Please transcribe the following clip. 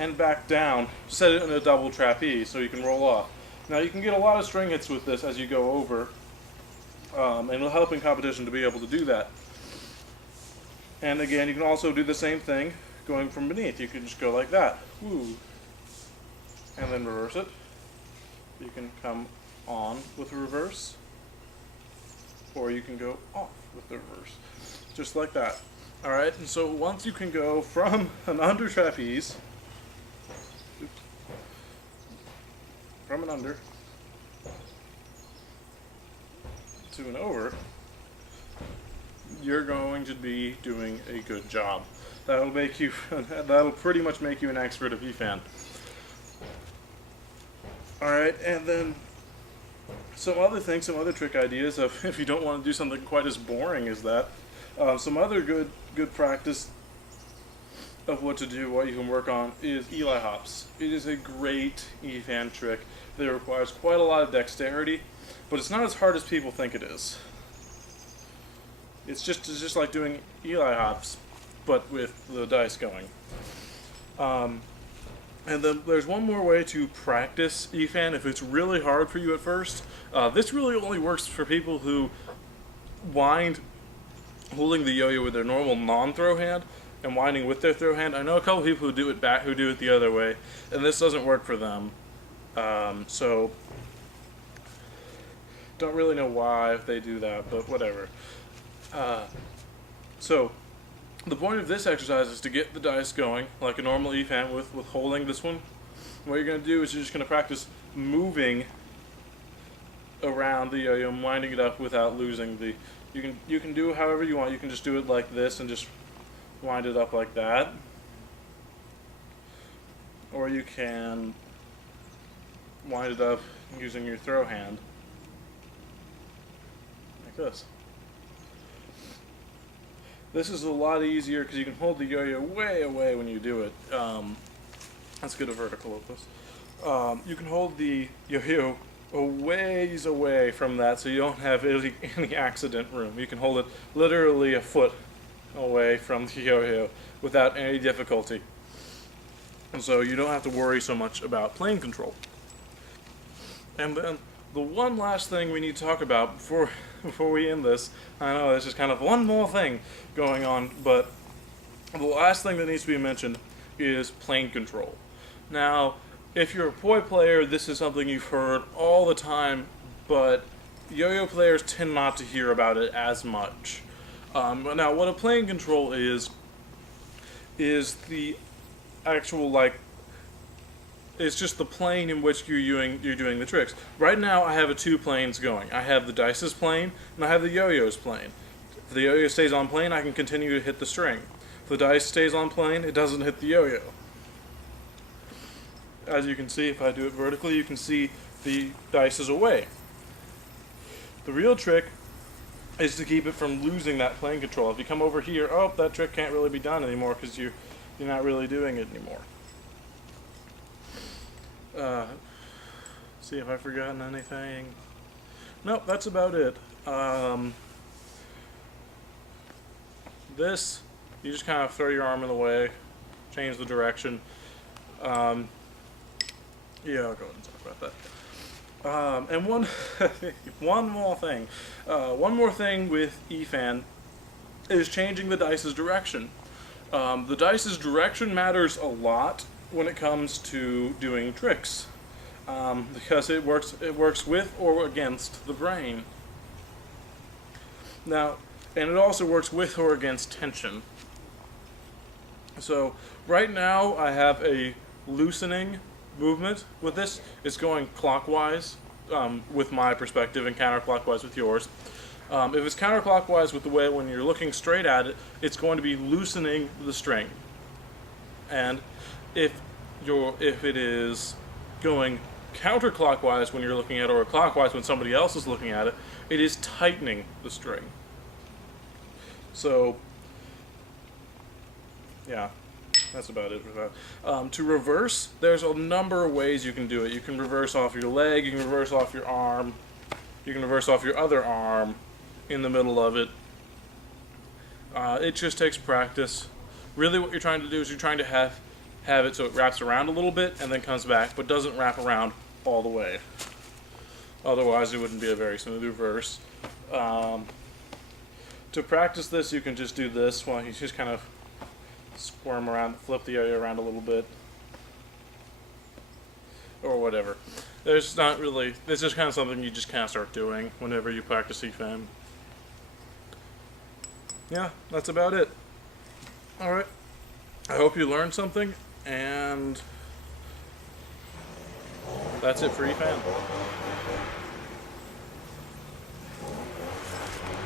and back down, set it in a double trapeze so you can roll off. Now you can get a lot of string hits with this as you go over, and it'll help in competition to be able to do that. And again, you can also do the same thing going from beneath. You can just go like that, woo, and then reverse it. You can come on with a reverse, or you can go off with the reverse, just like that. Alright, and so once you can go from an under trapeze, from an under to an over, you're going to be doing a good job. That'll make you, that'll pretty much make you an expert of EFAN. Alright, and then some other things, some other trick ideas of if you don't want to do something quite as boring as that. Some other good practice of what to do, what you can work on, is Eli hops. It is a great EFAN trick that requires quite a lot of dexterity, but it's not as hard as people think it is. It's just like doing Eli hops, but with the dice going. And then there's one more way to practice EFAN if it's really hard for you at first. This really only works for people who wind holding the yo-yo with their normal non-throw hand and winding with their throw hand. I know a couple people who do it the other way, and this doesn't work for them. So don't really know why they do that, but whatever. So the point of this exercise is to get the dice going like a normal EFAN with holding this one. What you're going to do is you're just going to practice moving around the yo-yo and winding it up without losing the. You can do it however you want. You can just do it like this and just wind it up like that, or you can wind it up using your throw hand like this. This is a lot easier because you can hold the yo-yo way away when you do it. Let's get a vertical of this. You can hold the yo-yo a ways away from that so you don't have any accident room. You can hold it literally a foot away from the yo-yo without any difficulty. And so you don't have to worry so much about plane control. And then the one last thing we need to talk about before we end this, I know this is kind of one more thing going on, but the last thing that needs to be mentioned is plane control. Now, if you're a poi player, this is something you've heard all the time, but yo-yo players tend not to hear about it as much. But now, what a plane control is the actual, it's just the plane in which you're doing the tricks. Right now, I have two planes going. I have the dice's plane, and I have the yo-yo's plane. If the yo-yo stays on plane, I can continue to hit the string. If the dice stays on plane, it doesn't hit the yo-yo. As you can see, if I do it vertically, you can see the dice is away. The real trick is to keep it from losing that plane control. If you come over here, oh, that trick can't really be done anymore because you're not really doing it anymore. See if I've forgotten anything. Nope, that's about it. This, you just kind of throw your arm in the way, change the direction. Yeah, I'll go ahead and talk about that. And one more thing with EFAN is changing the dice's direction. The dice's direction matters a lot when it comes to doing tricks, because it works with or against the brain. Now, and it also works with or against tension. So right now I have a loosening movement with this. It's going clockwise with my perspective and counterclockwise with yours. If it's counterclockwise with the way when you're looking straight at it, it's going to be loosening the string. And if it is going counterclockwise when you're looking at it, or clockwise when somebody else is looking at it, it is tightening the string. So, yeah, that's about it for that. To reverse, there's a number of ways you can do it. You can reverse off your leg, you can reverse off your arm, you can reverse off your other arm in the middle of it. It just takes practice. Really what you're trying to do is you're trying to have have it so it wraps around a little bit and then comes back, but doesn't wrap around all the way. Otherwise, it wouldn't be a very smooth reverse. To practice this, you can just do this while you just kind of squirm around, flip the yo-yo around a little bit, or whatever. There's not really, it's just kind of something you just kind of start doing whenever you practice EFAM. Yeah, that's about it. Alright, I hope you learned something, and that's it for EFAM.